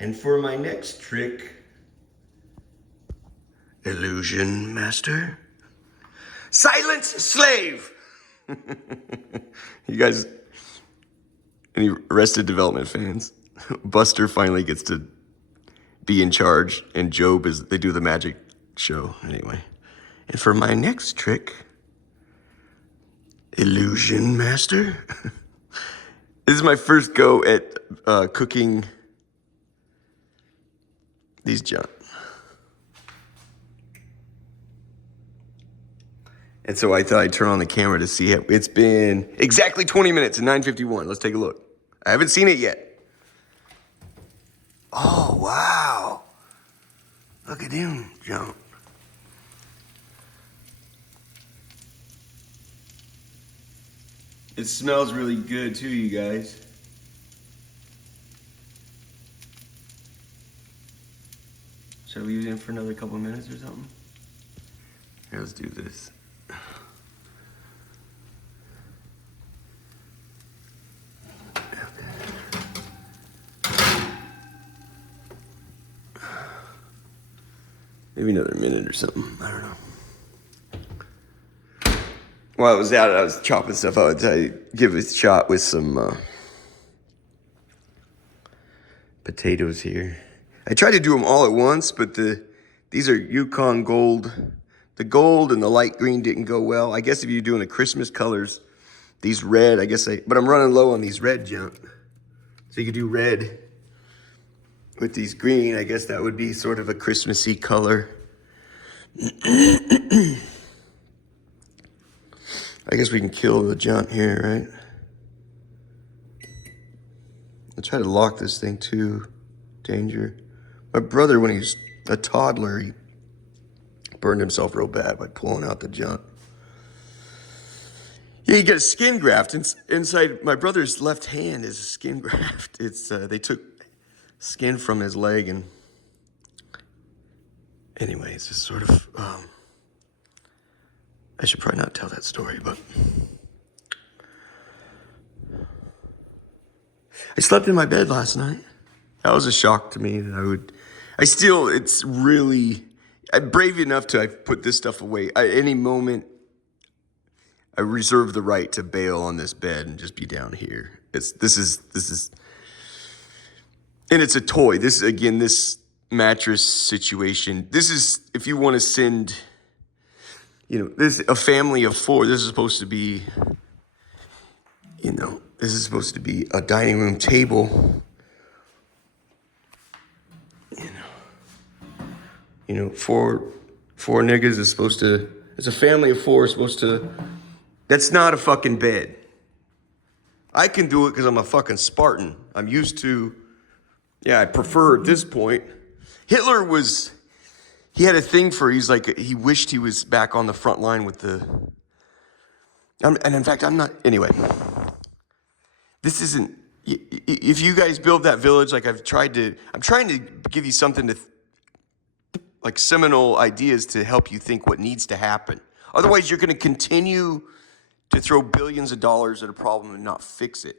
And for my next trick, illusion master, silence slave. You guys, any Arrested Development fans? Buster finally gets to be in charge, and Job is, they do the magic show anyway. And for my next trick, illusion master. This is my first go at cooking these junk. And so I thought I'd turn on the camera to see it. It's been exactly 20 minutes and 9:51. Let's take a look. I haven't seen it yet. Oh, wow. Look at him jump. It smells really good too, you guys. Shall we leave it in for another couple of minutes or something? Here, let's do this. Maybe another minute or something. I don't know. While I was out, I was chopping stuff out. I'd give it a shot with some potatoes here. I tried to do them all at once, but these are Yukon Gold. The gold and the light green didn't go well. I guess if you're doing the Christmas colors, these red, but I'm running low on these red junk. So you could do red with these green. I guess that would be sort of a Christmassy color. I guess we can kill the junk here, right? I try to lock this thing too. Danger. My brother, when he was a toddler, he burned himself real bad by pulling out the junk. Yeah, you get a skin graft. Inside my brother's left hand is a skin graft. It's they took skin from his leg, and anyway, it's just sort of I should probably not tell that story, but I slept in my bed last night. That was a shock to me that it's really, I'm brave enough to put this stuff away. At any moment, I reserve the right to bail on this bed and just be down here. This is, and it's a toy. This mattress situation. This is, if you want to send, this a family of 4. This is supposed to be, this is supposed to be a dining room table. Four niggas is supposed to, it's a family of 4 is supposed to, that's not a fucking bed. I can do it because I'm a fucking Spartan. I'm used to, I prefer at this point. Hitler he had a thing for, he wished he was back on the front line with and in fact, I'm not, anyway. This isn't, if you guys build that village, I'm trying to give you something to, seminal ideas to help you think what needs to happen. Otherwise, you're going to continue to throw billions of dollars at a problem and not fix it.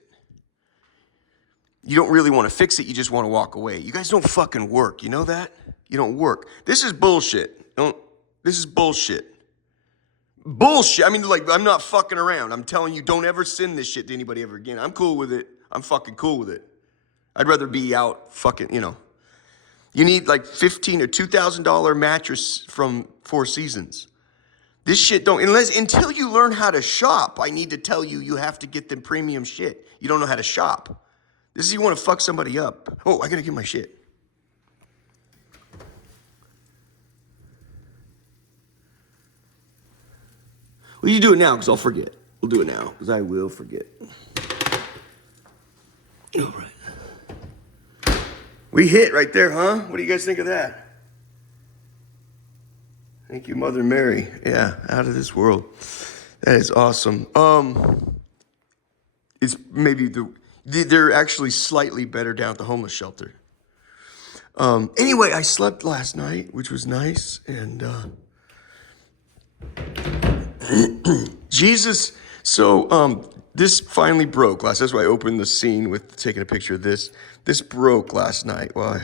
You don't really want to fix it. You just want to walk away. You guys don't fucking work. You know that? You don't work. This is bullshit. This is bullshit. Bullshit. I mean, I'm not fucking around. I'm telling you, don't ever send this shit to anybody ever again. I'm cool with it. I'm fucking cool with it. I'd rather be out fucking, You need $1,500 or $2,000 mattress from Four Seasons. This shit until you learn how to shop, I need to tell you, you have to get them premium shit. You don't know how to shop. This is you want to fuck somebody up. Oh, I gotta get my shit. Well, you do it now, because I'll forget. We'll do it now, because I will forget. All right. We hit right there, huh? What do you guys think of that? Thank you, Mother Mary. Yeah, out of this world. That is awesome. It's maybe they're actually slightly better down at the homeless shelter. Anyway, I slept last night, which was nice, and Jesus. So this finally broke last. That's why I opened the scene with taking a picture of this. This broke last night. Well,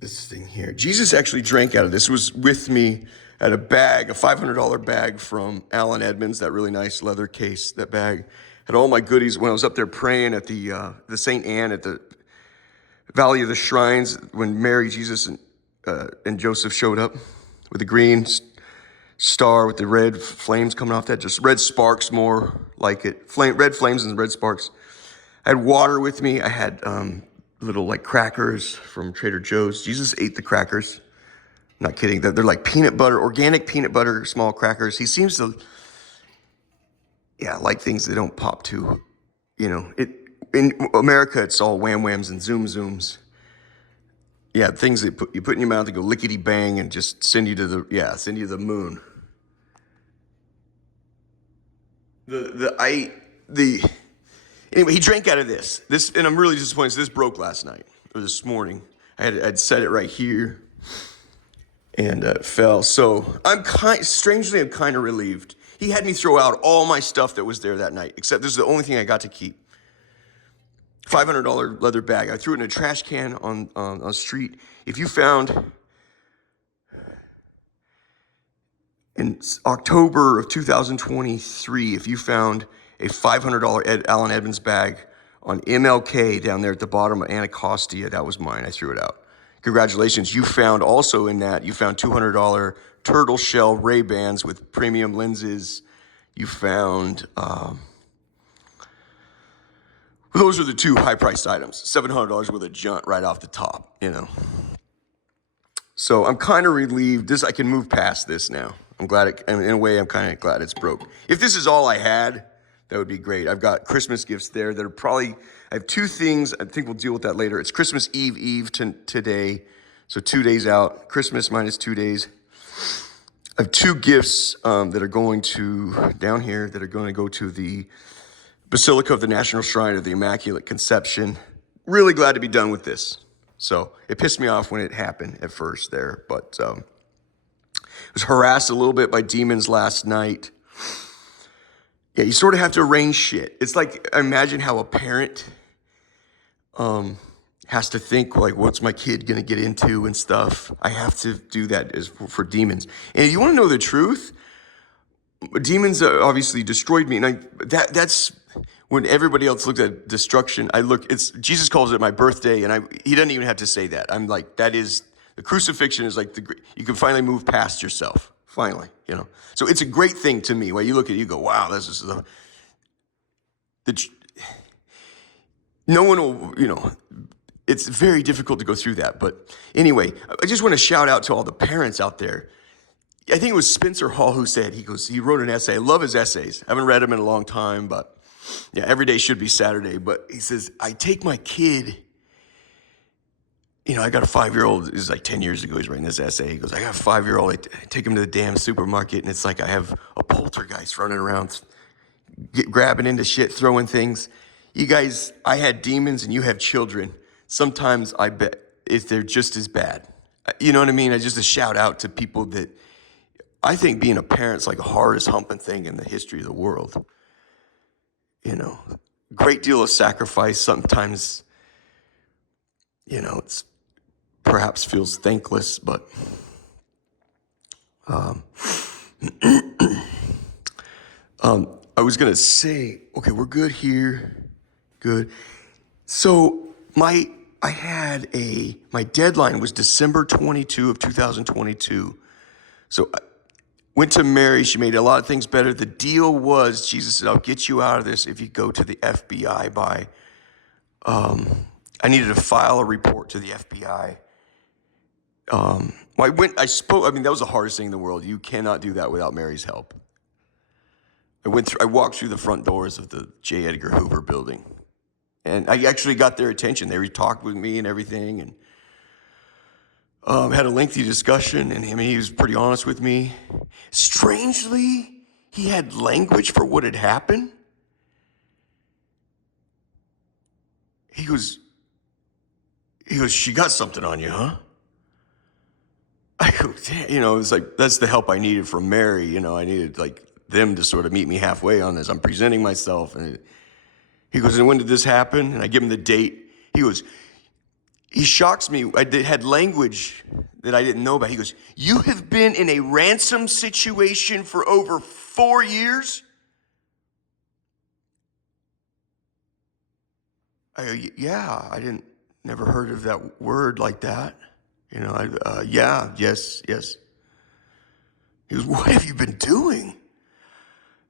this thing here. Jesus actually drank out of this. It was with me at a bag, a $500 bag from Allen Edmonds, that really nice leather case. That bag had all my goodies when I was up there praying at the St. Anne at the Valley of the Shrines when Mary, Jesus, and Joseph showed up with the green star with the red flames coming off that, just red sparks, more like it. Red flames and red sparks. I had water with me. I had little like crackers from Trader Joe's. Jesus ate the crackers. I'm not kidding. They're like peanut butter, organic peanut butter, small crackers. He seems to, like things that don't pop too, in America, it's all wham whams and zoom zooms. Yeah, things that you put in your mouth that go lickety bang and just send you to the moon. Anyway, he drank out of this, and I'm really disappointed. So this broke last night or this morning. I'd set it right here, and it fell. So I'm kind of relieved. He had me throw out all my stuff that was there that night, except this is the only thing I got to keep. $500 leather bag. I threw it in a trash can on the street. If you found in October of 2023, if you found a $500 Allen Edmonds bag on MLK down there at the bottom of Anacostia, that was mine. I threw it out. Congratulations. You found also in that, you found $200 turtle shell Ray-Bans with premium lenses. You found... those are the two high-priced items. $700 worth of junk right off the top, So I'm kind of relieved. I can move past this now. I'm glad in a way, I'm kind of glad it's broke. If this is all I had, that would be great. I've got Christmas gifts there that are I have two things. I think we'll deal with that later. It's Christmas Eve today. So 2 days out. Christmas minus 2 days. I have two gifts that are going to, down here, that are going to go to the Basilica of the National Shrine of the Immaculate Conception. Really glad to be done with this. So it pissed me off when it happened at first there, but I was harassed a little bit by demons last night. Yeah, you sort of have to arrange shit. It's like, imagine how a parent has to think, like, what's my kid going to get into and stuff. I have to do that for demons. And you want to know the truth? Demons obviously destroyed me, and that's when everybody else looked at destruction. Jesus calls it my birthday, and he doesn't even have to say that. I'm like, that is the crucifixion is like you can finally move past yourself. Finally, So it's a great thing to me. When you look at it, you go, wow, this is no one will, it's very difficult to go through that. But anyway, I just want to shout out to all the parents out there. I think it was Spencer Hall who said, he wrote an essay. I love his essays. I haven't read them in a long time, but yeah, every day should be Saturday. But he says, I take my kid, I got a 5-year-old, this is like 10 years ago, he's writing this essay. He goes, I got a 5-year-old, I take him to the damn supermarket, and it's like I have a poltergeist running around, grabbing into shit, throwing things. You guys, I had demons and you have children. Sometimes I bet if they're just as bad. You know what I mean? Just a shout out to people that, I think being a parent's like the hardest humping thing in the history of the world. Great deal of sacrifice. Sometimes, it's perhaps feels thankless, but I was gonna say, okay, we're good here, good. So my deadline was December 22 of 2022. So I went to Mary. She made a lot of things better. The deal was, Jesus said, I'll get you out of this if you go to the FBI by, I needed to file a report to the FBI. That was the hardest thing in the world. You cannot do that without Mary's help. I walked through the front doors of the J. Edgar Hoover building, and I actually got their attention. They talked with me and everything, and had a lengthy discussion, and he was pretty honest with me. Strangely, he had language for what had happened. He goes, she got something on you, huh? I go, damn, it's like, that's the help I needed from Mary. I needed, like, them to sort of meet me halfway on this. I'm presenting myself, and he goes, and when did this happen? And I give him the date. He shocks me. I had language that I didn't know about. He goes, you have been in a ransom situation for over 4 years? I go, yeah, never heard of that word like that. Yes. He goes, what have you been doing?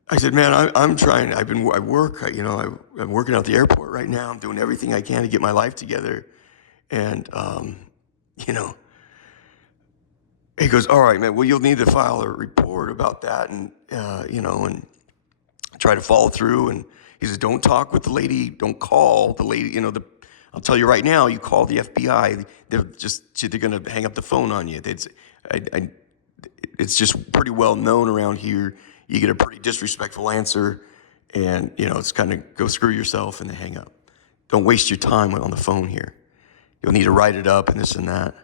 I said, man, I'm trying. I work. I'm working out the airport right now. I'm doing everything I can to get my life together. And, he goes, all right, man, well, you'll need to file a report about that and try to follow through. And he says, don't talk with the lady. Don't call the lady. I'll tell you right now, you call the FBI, they're going to hang up the phone on you. It's just pretty well known around here. You get a pretty disrespectful answer, and, it's kind of go screw yourself, and they hang up. Don't waste your time on the phone here. You'll need to write it up and this and that.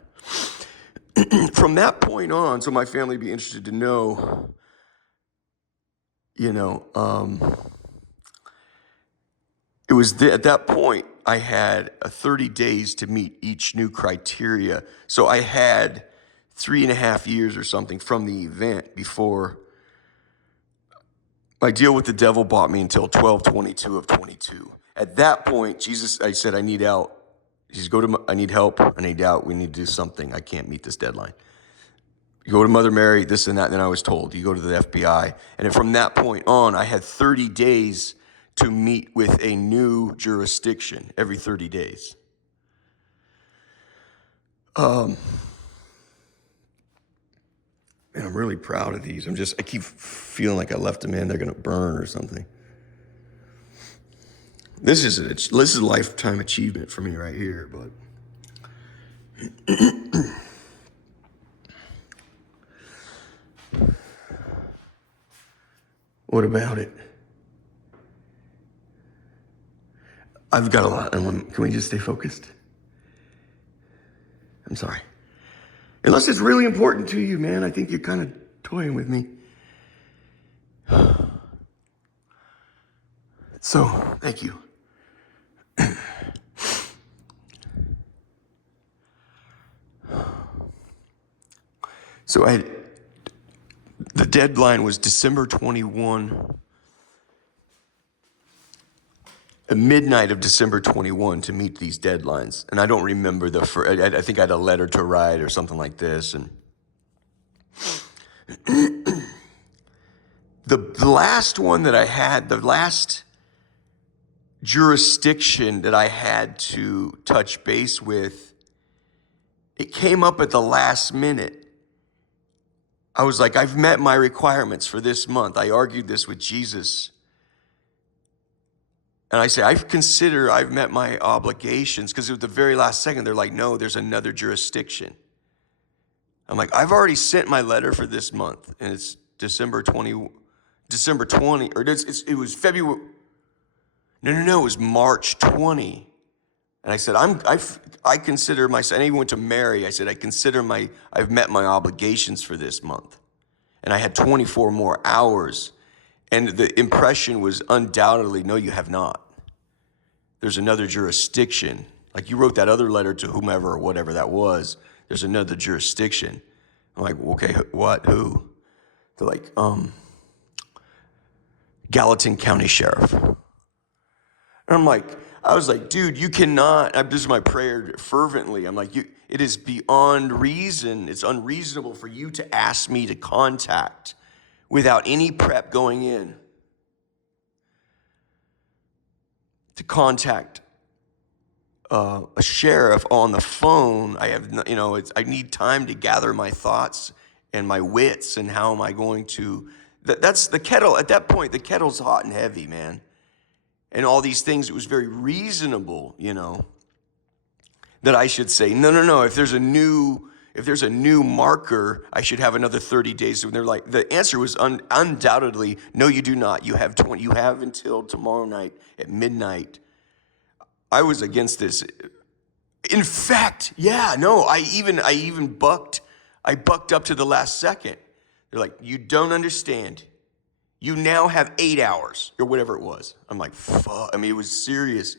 From that point on, so my family would be interested to know, it was at that point I had 30 days to meet each new criteria. So I had 3.5 years or something from the event before my deal with the devil bought me until 12/22 of 22. At that point, I said, I need out. He says, I need help. I need out. We need to do something. I can't meet this deadline. You go to Mother Mary, this and that. And then I was told, you go to the FBI. And from that point on, I had 30 days to meet with a new jurisdiction every 30 days. And I'm really proud of these. I keep feeling like I left them in. They're going to burn or something. This is a lifetime achievement for me right here, but what about it? I've got a lot. Can we just stay focused? I'm sorry. Unless it's really important to you, man, I think you're kind of toying with me. So, thank you. So the deadline was December 21, at midnight of December 21 to meet these deadlines. And I don't remember I think I had a letter to write or something like this. And the last one that I had, the last jurisdiction that I had to touch base with, it came up at the last minute. I was like, I've met my requirements for this month. I argued this with Jesus. And I say, I've met my obligations, because at the very last second, they're like, no, there's another jurisdiction. I'm like, I've already sent my letter for this month, and it's December 20, or it was February. No, it was March 20. And I said, I consider myself, and I even went to Mary, I said, I've met my obligations for this month. And I had 24 more hours. And the impression was undoubtedly, no, you have not. There's another jurisdiction. Like you wrote that other letter to whomever or whatever that was. There's another jurisdiction. I'm like, okay, what, who? They're like, Gallatin County Sheriff. And I was like, dude, you cannot, this is my prayer fervently. I'm like, it is beyond reason. It's unreasonable for you to ask me to contact without any prep going in. To contact a sheriff on the phone. I have, I need time to gather my thoughts and my wits, and how am I going to, that's the kettle. At that point, the kettle's hot and heavy, man. And all these things, it was very reasonable, that I should say, no, if there's a new marker, I should have another 30 days. And they're like, the answer was undoubtedly, no, you do not. You have until tomorrow night at midnight. I was against this. In fact, I bucked up to the last second. They're like, you don't understand. You now have 8 hours or whatever it was. I'm like, fuck. I mean, it was serious.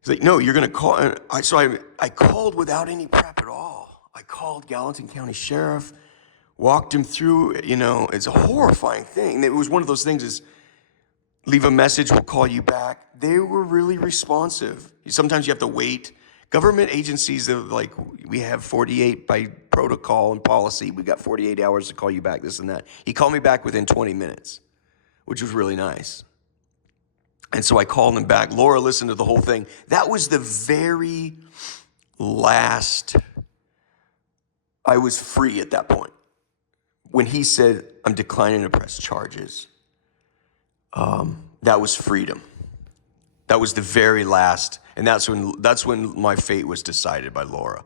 He's like, no, you're going to call. And I called without any prep at all. I called Gallatin County Sheriff, walked him through, it's a horrifying thing. It was one of those things is leave a message, we'll call you back. They were really responsive. Sometimes you have to wait. Government agencies, like, we have 48 by protocol and policy. We got 48 hours to call you back, this and that. He called me back within 20 minutes, which was really nice. And so I called him back. Laura listened to the whole thing. That was the very last, I was free at that point. When he said, I'm declining to press charges, that was freedom. That was the very last, and that's when my fate was decided by Laura.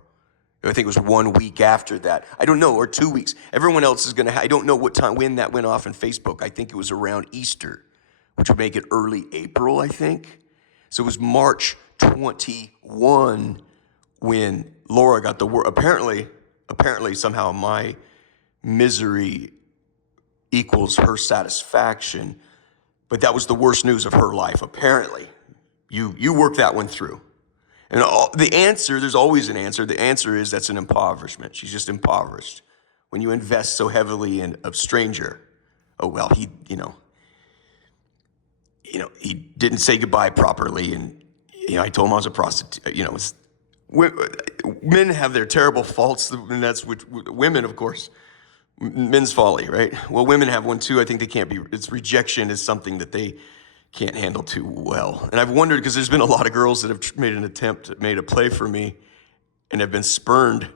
I think it was 1 week after that. I don't know, or 2 weeks. Everyone else is I don't know when that went off on Facebook. I think it was around Easter, which would make it early April, I think. So it was March 21 when Laura got the word. Apparently somehow my misery equals her satisfaction, but that was the worst news of her life, apparently. You work that one through. And the answer, there's always an answer. The answer is that's an impoverishment. She's just impoverished. When you invest so heavily in a stranger, oh, well, he didn't say goodbye properly. And, I told him I was a prostitute. Men have their terrible faults, and that's which women, of course, men's folly, right? Well, women have one too. I think it's rejection is something that they can't handle too well. And I've wondered, because there's been a lot of girls that have made a play for me and have been spurned.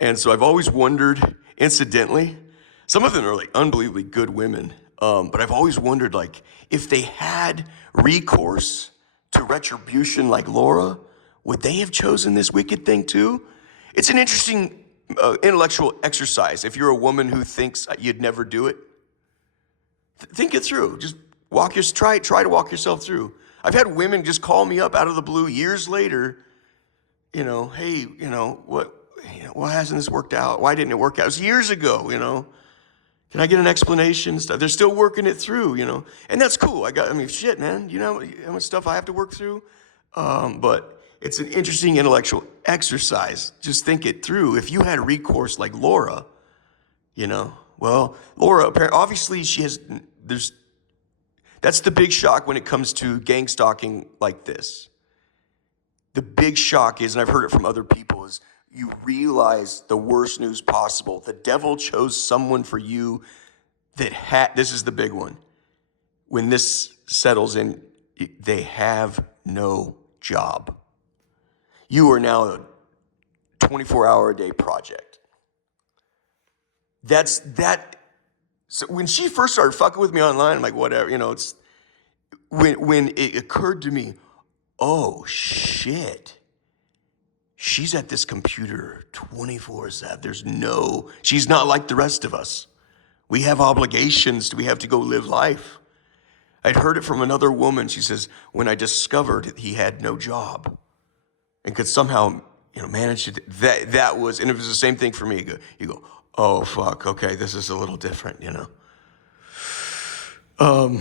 And so I've always wondered, incidentally, some of them are like unbelievably good women. But I've always wondered, like, if they had recourse to retribution like Laura, would they have chosen this wicked thing too? It's an interesting intellectual exercise. If you're a woman who thinks you'd never do it, think it through. Just try to walk yourself through. I've had women just call me up out of the blue years later. Hey, why hasn't this worked out? Why didn't it work out? It was years ago. Can I get an explanation? Stuff. They're still working it through. And that's cool. Shit, man. You know how much stuff I have to work through. But it's an interesting intellectual exercise. Just think it through. If you had recourse like Laura, well, Laura, obviously that's the big shock when it comes to gang stalking like this. The big shock is, and I've heard it from other people, is you realize the worst news possible. The devil chose someone for you this is the big one. When this settles in, they have no job. You are now a 24-hour-a-day project. So when she first started fucking with me online, I'm like, whatever, it's when it occurred to me, oh shit, she's at this computer 24/7. She's not like the rest of us. We have obligations. We have to go live life. I'd heard it from another woman. She says, when I discovered he had no job and could somehow, manage to, that was, and it was the same thing for me. You go, oh fuck, okay, this is a little different, But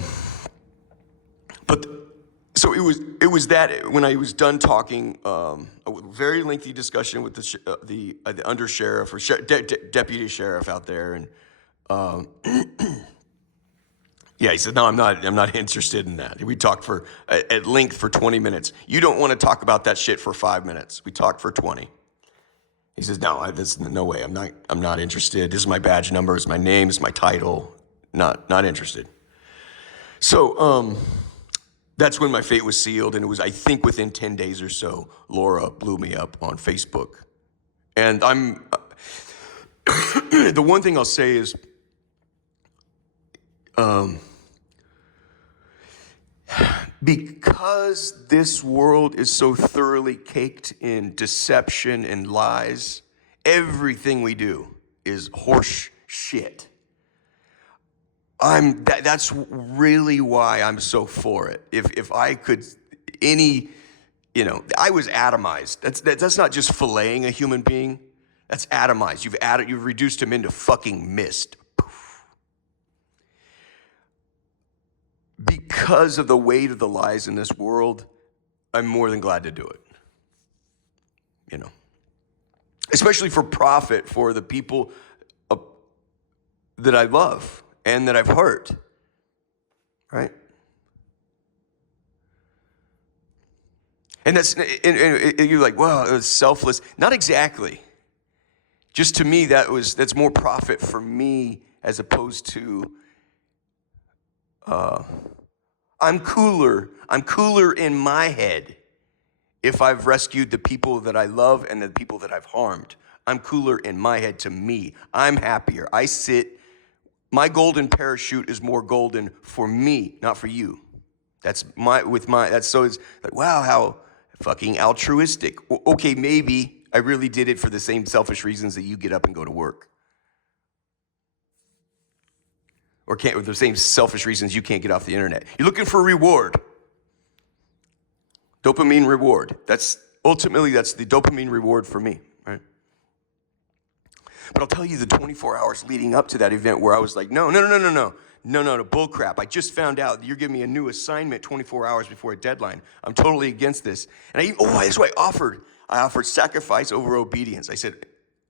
so it was that when I was done talking, a very lengthy discussion with the under sheriff or deputy sheriff out there, and yeah, he said, no, I'm not interested in that. We talked at length for 20 minutes. You don't want to talk about that shit for 5 minutes. We talked for 20. He says, no, there's no way. I'm not interested. This is my badge number. It's my name. It's my title. Not interested. So that's when my fate was sealed. And it was, I think, within 10 days or so, Laura blew me up on Facebook. And the one thing I'll say is, because this world is so thoroughly caked in deception and lies, everything we do is horse shit. That's really why I'm so for it. If I could, I was atomized. That's not just filleting a human being. That's atomized. You've reduced him into fucking mist. because of the weight of the lies in this world, I'm more than glad to do it. You know, especially for profit for the people that I love and that I've hurt, right? And and you're like, well, it's selfless. Not exactly. Just to me, that's more profit for me as opposed to, I'm cooler in my head if I've rescued the people that I love and the people that I've harmed. I'm cooler in my head to me. I'm happier. My golden parachute is more golden for me, not for you. It's like, wow, how fucking altruistic. Okay, maybe I really did it for the same selfish reasons that you get up and go to work. Or the same selfish reasons you can't get off the internet. You're looking for a reward. Dopamine reward. That's the dopamine reward for me, right? But I'll tell you the 24 hours leading up to that event where I was like, no, bull crap. I just found out that you're giving me a new assignment 24 hours before a deadline. I'm totally against this. And that's what I offered sacrifice over obedience.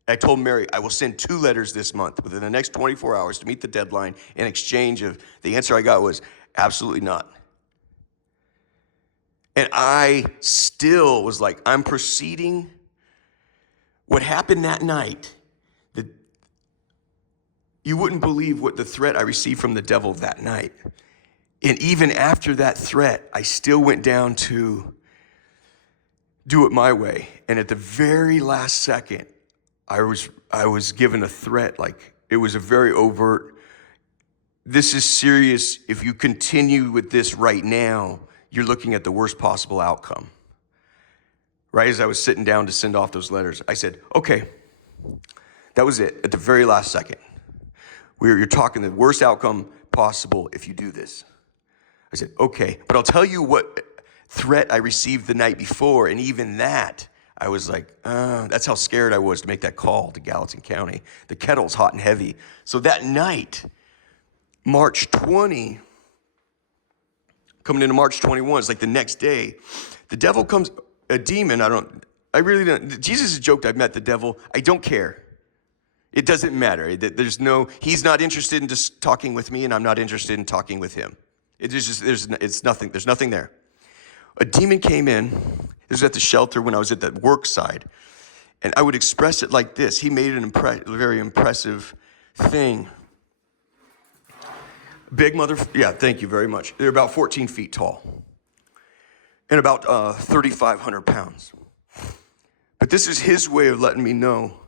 I told Mary, I will send 2 letters this month within the next 24 hours to meet the deadline in exchange of, the answer I got was absolutely not. And I still was like, I'm proceeding. What happened that night, you wouldn't believe what the threat I received from the devil that night. And even after that threat, I still went down to do it my way. And at the very last second, I was given a threat, like it was a very overt, this is serious. If you continue with this right now, you're looking at the worst possible outcome. Right as I was sitting down to send off those letters, I said, okay, that was it, at the very last second. You're talking the worst outcome possible if you do this. I said, okay, but I'll tell you what threat I received the night before, and even that, I was like, that's how scared I was to make that call to Gallatin County. The kettle's hot and heavy. So that night, March 20, coming into March 21, it's like the next day, the devil comes, a demon, Jesus has joked, I've met the devil. I don't care. It doesn't matter. He's not interested in just talking with me, and I'm not interested in talking with him. There's nothing there. A demon came in. This was at the shelter when I was at the work side. And I would express it like this. He made a very impressive thing. Thank you very much. They're about 14 feet tall and about 3,500 pounds. But this is his way of letting me know.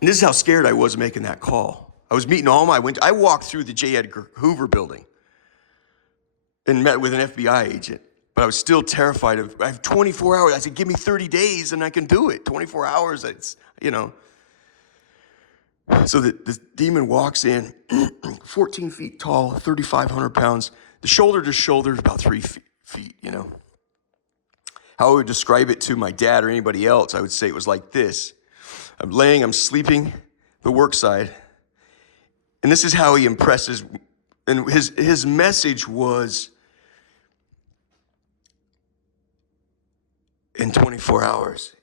And this is how scared I was making that call. I was meeting I walked through the J. Edgar Hoover building and met with an FBI agent. But I was still terrified I have 24 hours. I said, give me 30 days and I can do it. 24 hours, So the demon walks in, 14 feet tall, 3,500 pounds. The shoulder to shoulder is about 3 feet, How I would describe it to my dad or anybody else, I would say it was like this. I'm sleeping, the work side. And this is how he impresses, and his message was, in 24 hours,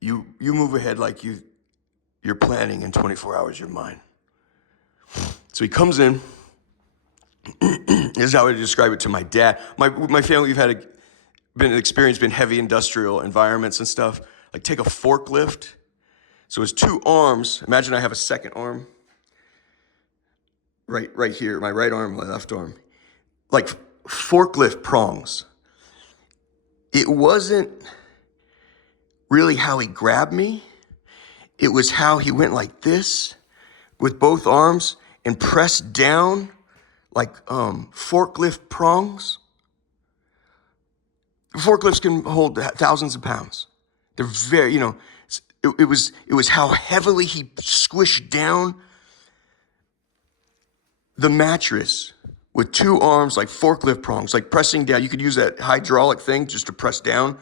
you move ahead like you're planning. In 24 hours, you're mine. So he comes in. This is how I describe it to my dad. My family, we've been heavy industrial environments and stuff. Like take a forklift. So it's 2 arms. Imagine I have a second arm. Right here, my right arm, my left arm. Like forklift prongs. It wasn't really how he grabbed me. It was how he went like this with both arms and pressed down like forklift prongs. Forklifts can hold thousands of pounds. They're very, it was how heavily he squished down the mattress with 2 arms like forklift prongs, like pressing down. You could use that hydraulic thing just to press down.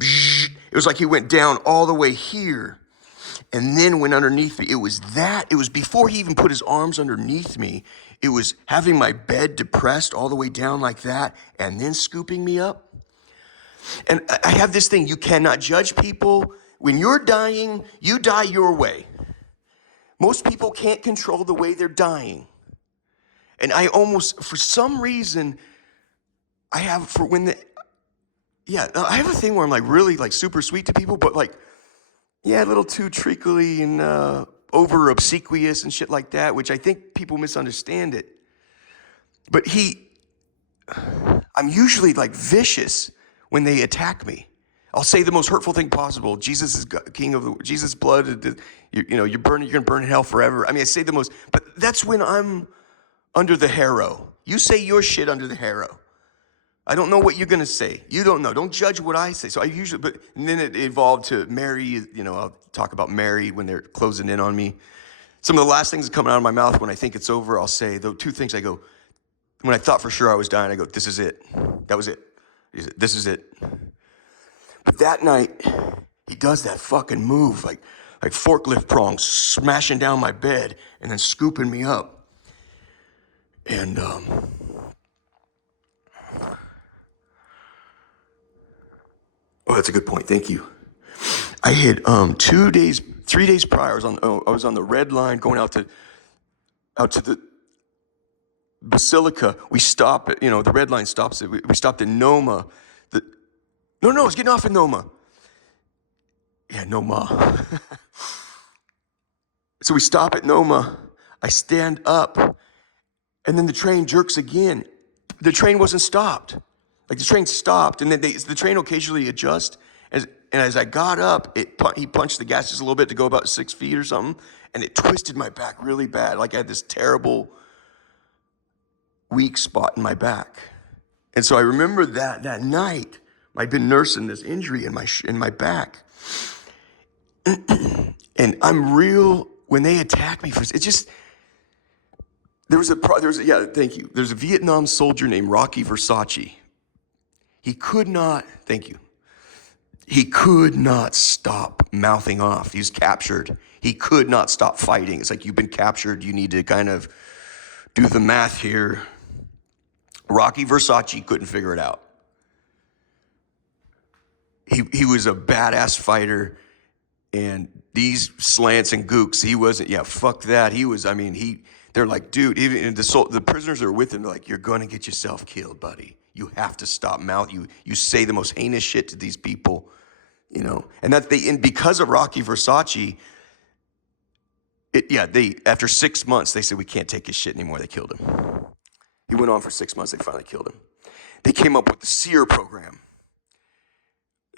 It was like he went down all the way here. and then went underneath me. It was before he even put his arms underneath me. It was having my bed depressed all the way down like that and then scooping me up. And I have this thing, you cannot judge people. When you're dying, you die your way. Most people can't control the way they're dying. And I almost, for some reason, I have a thing where I'm like really like super sweet to people, but like, yeah, a little too treacly and over obsequious and shit like that, which I think people misunderstand it. But I'm usually like vicious when they attack me. I'll say the most hurtful thing possible. Jesus is king of Jesus' blood. You're going to burn in hell forever. I mean, I say the most, but that's when I'm under the harrow. You say your shit under the harrow. I don't know what you're going to say. You don't know. Don't judge what I say. So and then it evolved to Mary. I'll talk about Mary when they're closing in on me. Some of the last things that come out of my mouth when I think it's over, I'll say, the two things I go, when I thought for sure I was dying, I go, this is it. That was it. This is it. But that night, he does that fucking move, like forklift prongs, smashing down my bed and then scooping me up. And oh, that's a good point. Thank you. I had 3 days prior. I was on the red line going out to the Basilica. We stop at the red line stops. We stopped in Noma. I was getting off in Noma. Yeah, Noma. So we stop at Noma. I stand up, and then the train jerks again. The train wasn't stopped. Like the train stopped, and then the train occasionally adjusts. And as I got up, he punched the gas just a little bit to go about 6 feet or something, and it twisted my back really bad. Like I had this terrible weak spot in my back. And so I remember that night, I'd been nursing this injury in my back. And I'm real, when they attack me, thank you. There's a Vietnam soldier named Rocky Versace. He could not stop mouthing off. He was captured. He could not stop fighting. It's like, you've been captured. You need to kind of do the math here. Rocky Versace couldn't figure it out. He was a badass fighter, and these slants and gooks, he wasn't. Yeah, fuck that. They're like, dude. Even the prisoners that are with him, they're like, you're gonna get yourself killed, buddy. You have to stop mouth. You say the most heinous shit to these people, and because of Rocky Versace. After 6 months, they said, we can't take his shit anymore. They killed him. He went on for 6 months. They finally killed him. They came up with the SEER program.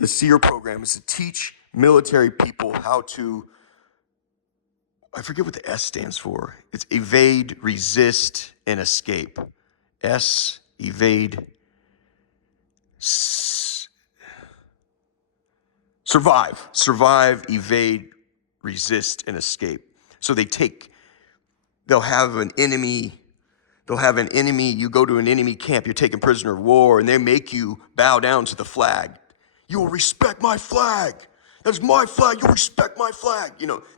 The SEER program is to teach military people how to, I forget what the S stands for. It's evade, resist, and escape. S, evade, survive. Survive, evade, resist, and escape. So they'll have an enemy, you go to an enemy camp, you're taken prisoner of war, and they make you bow down to the flag. You will respect my flag. That's my flag. You'll respect my flag.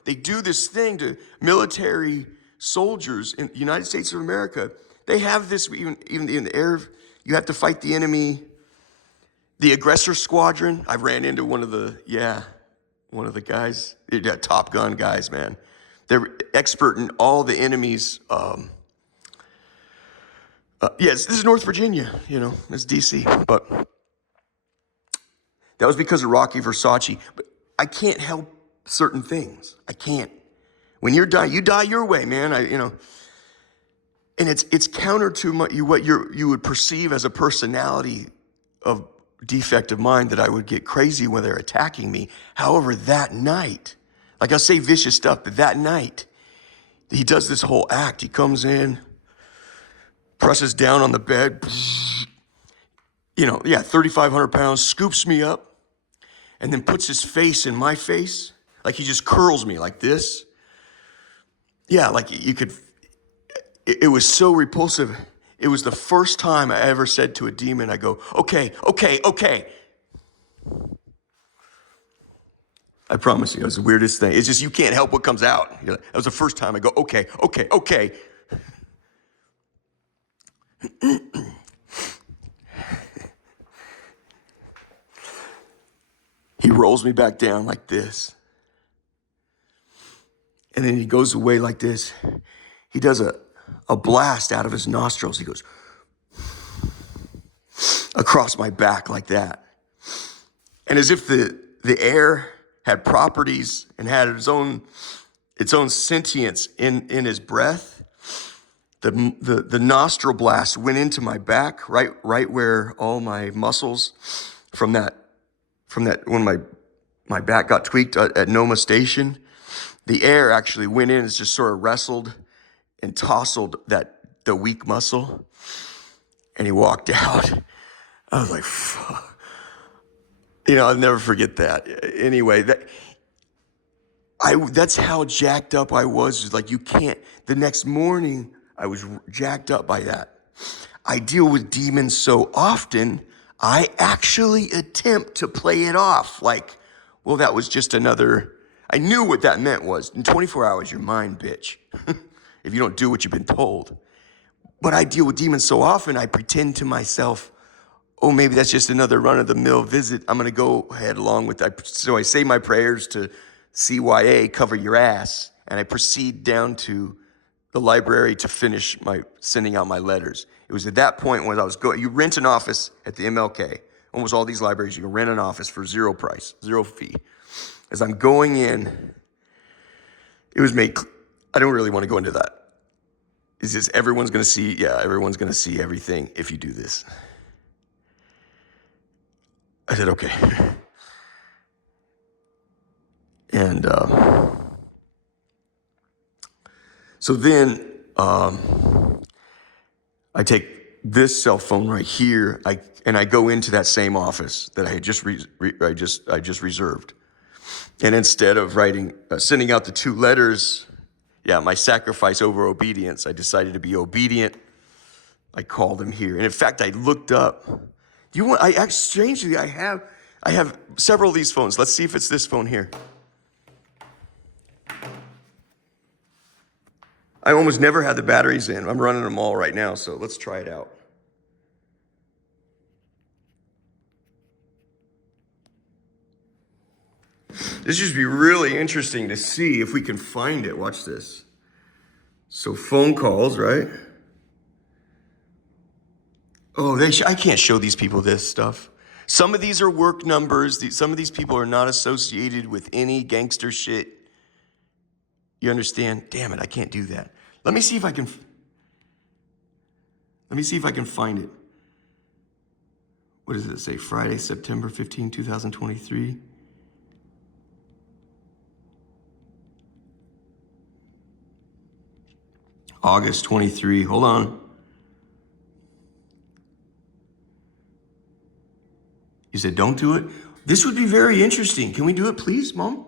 They do this thing to military soldiers in the United States of America. They have this, even in the air, you have to fight the enemy. The aggressor squadron, I ran into one of the guys, Top Gun guys, man. They're expert in all the enemies. This is North Virginia, it's DC, but that was because of Rocky Versace. But I can't help certain things. I can't. When you die your way, man. And it's counter to what you would perceive as a personality of defect of mind, that I would get crazy when they're attacking me. However, that night, like I'll say vicious stuff, but that night, he does this whole act. He comes in, presses down on the bed, 3,500 pounds, scoops me up, and then puts his face in my face. Like he just curls me like this. Yeah, like you could, it was so repulsive. It was the first time I ever said to a demon, I go, okay. I promise you, it was the weirdest thing. It's just you can't help what comes out. That was the first time I go, okay, okay, okay. He rolls me back down like this. And then he goes away like this. He does a blast out of his nostrils. He goes across my back like that. And as if the air had properties and had its own sentience in his breath, the nostril blast went into my back, right where all my muscles from that when my back got tweaked at Noma Station. The air actually went in and just sort of wrestled and tousled the weak muscle. And he walked out. I was like, fuck. I'll never forget that. Anyway, that's how jacked up I was. Like, you can't. The next morning, I was jacked up by that. I deal with demons so often, I actually attempt to play it off. Like, well, that was just another. I knew what that meant was, in 24 hours, you're mine, bitch. If you don't do what you've been told. But I deal with demons so often, I pretend to myself, oh, maybe that's just another run-of-the-mill visit. I'm going to go ahead along with that. So I say my prayers to CYA, cover your ass, and I proceed down to the library to finish sending out my letters. It was at that point when I was going, you rent an office at the MLK. Almost all these libraries, you can rent an office for zero price, zero fee. As I'm going in, it was made, I don't really want to go into that. It's just everyone's going to see everything if you do this. I said, okay. And so then I take this cell phone right here, and I go into that same office that I had just reserved. And instead of sending out the 2 letters, my sacrifice over obedience, I decided to be obedient. I called him here, and in fact, I looked up. Strangely, I have several of these phones. Let's see if it's this phone here. I almost never had the batteries in. I'm running them all right now, so let's try it out. This should be really interesting to see if we can find it. Watch this. So phone calls, right? Oh, I can't show these people this stuff. Some of these are work numbers. Some of these people are not associated with any gangster shit. You understand? Damn it, I can't do that. Let me see if I can find it. What does it say? Friday, September 15, 2023. August 23. Hold on. You said, don't do it? This would be very interesting. Can we do it, please, Mom?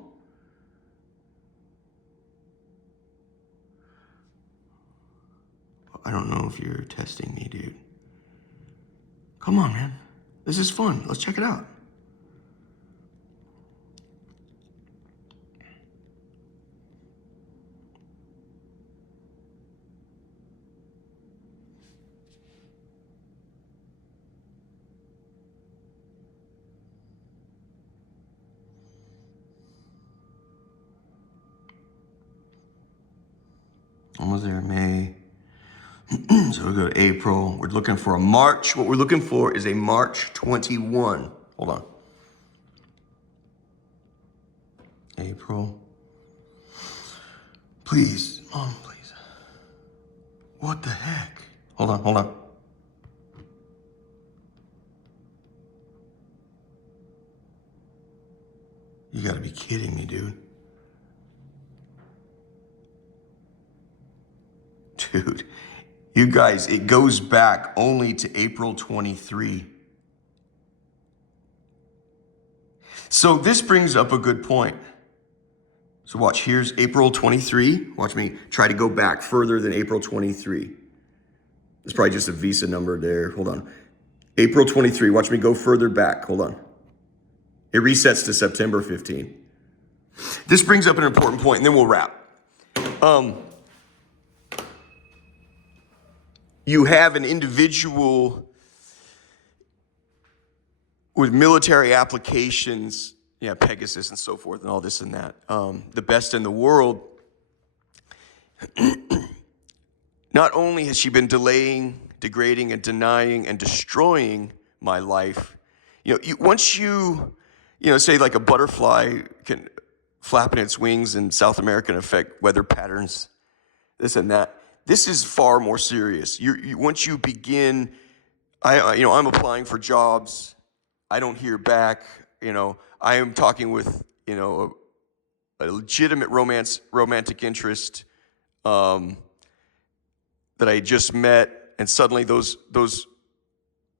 I don't know if you're testing me, dude. Come on, man. This is fun. Let's check it out. Almost there, May. So we'll go to April. We're looking for a March. What we're looking for is a March 21. Hold on. April. Please, Mom, please. What the heck? Hold on. You gotta be kidding me, dude. Dude, you guys, it goes back only to April 23. So this brings up a good point. So watch, here's April 23. Watch me try to go back further than April 23. There's probably just a Visa number there. Hold on. April 23, watch me go further back. Hold on. It resets to September 15. This brings up an important point, and then we'll wrap. You have an individual with military applications, Pegasus and so forth and all this and that, the best in the world. Not only has she been delaying, degrading, and denying and destroying my life, once you say like a butterfly can flapping its wings in South America can affect weather patterns, this and that. This is far more serious. Once you begin, I'm applying for jobs. I don't hear back. I am talking with, a legitimate romantic interest that I just met, and suddenly those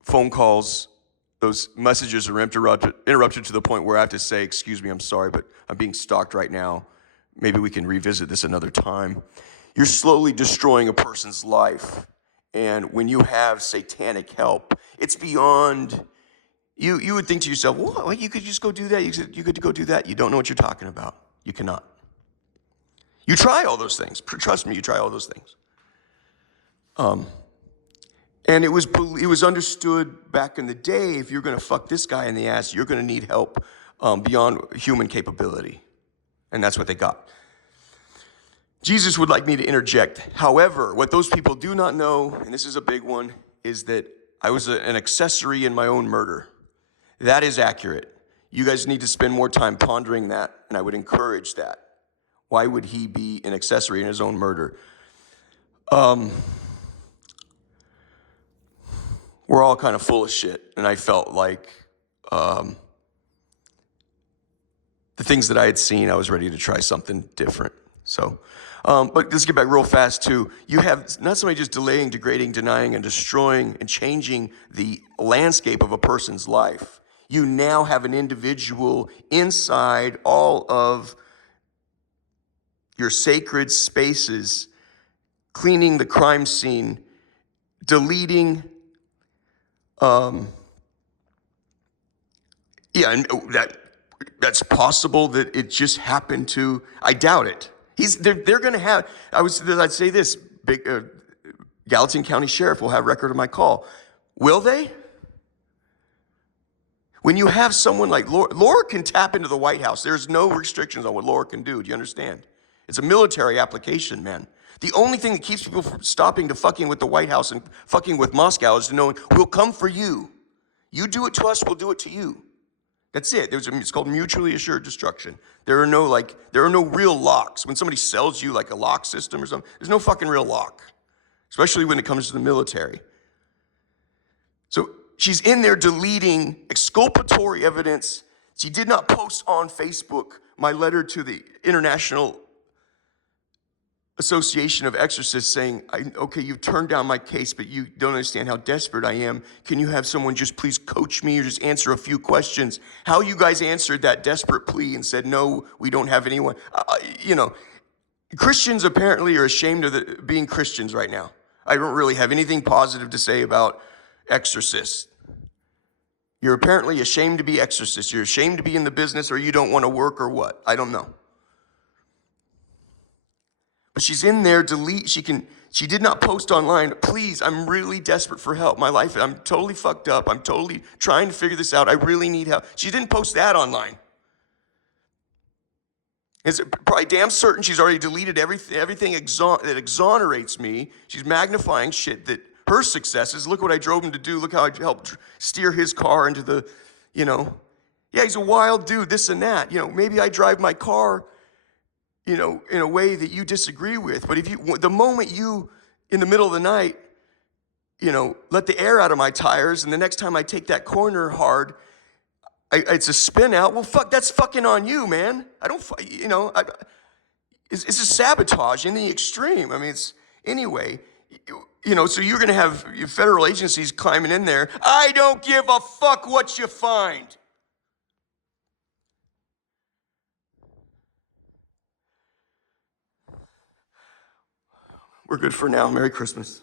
phone calls, those messages are interrupted to the point where I have to say, excuse me, I'm sorry, but I'm being stalked right now. Maybe we can revisit this another time. You're slowly destroying a person's life. And when you have satanic help, it's beyond, you would think to yourself, well, you could just go do that. You could go do that. You don't know what you're talking about. You cannot. You try all those things. Trust me, you try all those things. And it was understood back in the day, if you're going to fuck this guy in the ass, you're going to need help beyond human capability. And that's what they got. Jesus would like me to interject. However, what those people do not know, and this is a big one, is that I was an accessory in my own murder. That is accurate. You guys need to spend more time pondering that, and I would encourage that. Why would he be an accessory in his own murder? We're all kind of full of shit, and I felt like the things that I had seen, I was ready to try something different. So, but let's get back real fast to, you have not somebody just delaying, degrading, denying, and destroying and changing the landscape of a person's life. You now have an individual inside all of your sacred spaces, cleaning the crime scene, deleting, and that's possible that it just happened to, I doubt it. They're going to have, I'd say this, Gallatin County Sheriff will have record of my call. Will they? When you have someone like Laura can tap into the White House. There's no restrictions on what Laura can do. Do you understand? It's a military application, man. The only thing that keeps people from stopping to fucking with the White House and fucking with Moscow is to know, we'll come for you. You do it to us, we'll do it to you. That's it. It's called mutually assured destruction. There are no real locks. When somebody sells you like a lock system or something, there's no fucking real lock, especially when it comes to the military. So she's in there deleting exculpatory evidence. She did not post on Facebook my letter to the International Association of Exorcists saying, okay, you've turned down my case, but you don't understand how desperate I am. Can you have someone just please coach me or just answer a few questions? How you guys answered that desperate plea and said, no, we don't have anyone. Christians apparently are ashamed of being Christians right now. I don't really have anything positive to say about exorcists. You're apparently ashamed to be exorcists. You're ashamed to be in the business, or you don't want to work, or what? I don't know. But she's in there, she did not post online, please, I'm really desperate for help. My life, I'm totally fucked up. I'm totally trying to figure this out. I really need help. She didn't post that online. It's probably damn certain she's already deleted everything that exonerates me. She's magnifying shit that her successes. Look what I drove him to do. Look how I helped steer his car into the, yeah, he's a wild dude, this and that. Maybe I drive my car in a way that you disagree with. But the moment you, in the middle of the night, let the air out of my tires, and the next time I take that corner hard, it's a spin out. Well, fuck, that's fucking on you, man. It's a sabotage in the extreme. I mean, anyway, so you're going to have federal agencies climbing in there. I don't give a fuck what you find. We're good for now. Merry Christmas.